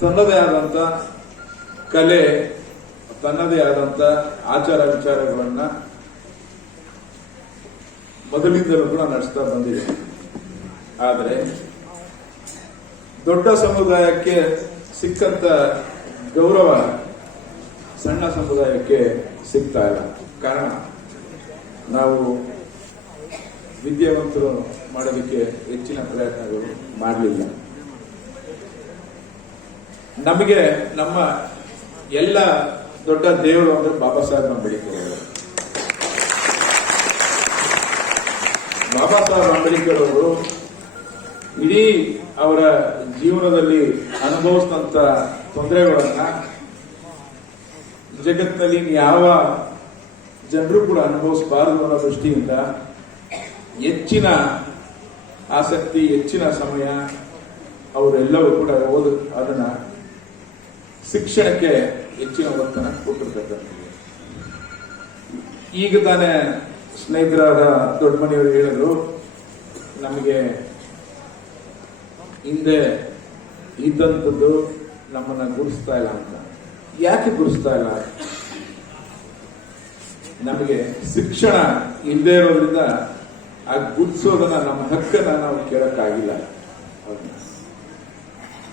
ತನ್ನದೇ ಆದಂತ ಕಲೆ, ತನ್ನದೇ ಆದಂತ ಆಚಾರ ವಿಚಾರಗಳನ್ನ ಮೊದಲಿಂದಲೂ ಕೂಡ ನಡೆಸ್ತಾ ಬಂದಿದೆ. ಆದರೆ ದೊಡ್ಡ ಸಮುದಾಯಕ್ಕೆ ಸಿಕ್ಕಂತ ಗೌರವ ಸಣ್ಣ ಸಮುದಾಯಕ್ಕೆ ಸಿಗ್ತಾ ಇಲ್ಲ. ಕಾರಣ, ನಾವು ವಿದ್ಯಾವಂತರು ಮಾಡೋದಕ್ಕೆ ಹೆಚ್ಚಿನ ಪ್ರಯತ್ನಗಳು ಮಾಡಲಿಲ್ಲ. ನಮಗೆ ನಮ್ಮ ಎಲ್ಲ ದೊಡ್ಡ ದೇವರು ಅಂದ್ರೆ ಬಾಬಾ ಸಾಹೇಬ್ ಅಂಬೇಡ್ಕರ್ ಅವರು. ಬಾಬಾ ಸಾಹೇಬ್ ಅಂಬೇಡ್ಕರ್ ಅವರು ಇಡೀ ಅವರ ಜೀವನದಲ್ಲಿ ಅನುಭವಿಸಿದಂತ ತೊಂದರೆಗಳನ್ನ ಜಗತ್ತಿನಲ್ಲಿ ಯಾವ ಜನರು ಕೂಡ ಅನುಭವಿಸಬಾರದು ಅನ್ನೋ ದೃಷ್ಟಿಯಿಂದ ಹೆಚ್ಚಿನ ಆಸಕ್ತಿ, ಹೆಚ್ಚಿನ ಸಮಯ ಅವರೆಲ್ಲವೂ ಕೂಡ ಅದನ್ನ ಶಿಕ್ಷಣಕ್ಕೆ ಹೆಚ್ಚಿನ ಒತ್ತನ್ನ ಕೊಟ್ಟಿರ್ತಕ್ಕಂಥದ್ದು. ಈಗ ತಾನೇ ಸ್ನೇಹಿತರಾದ ದೊಡ್ಡಮನೆಯವರು ಹೇಳಿದ್ರು, ನಮಗೆ ಹಿಂದೆ ಇದ್ದಂಥದ್ದು ನಮ್ಮನ್ನ ಗುರುಸ್ತಾ ಇಲ್ಲ ಅಂತ. ಯಾಕೆ ಗುರುಸ್ತಾ ಇಲ್ಲ? ನಮಗೆ ಶಿಕ್ಷಣ ಇಲ್ಲದೆ ಇರೋದ್ರಿಂದ ಆ ಗುರುತಿಸೋದನ್ನ, ನಮ್ಮ ಹಕ್ಕನ್ನ ನಾವು ಕೇಳಕ್ಕಾಗಿಲ್ಲ.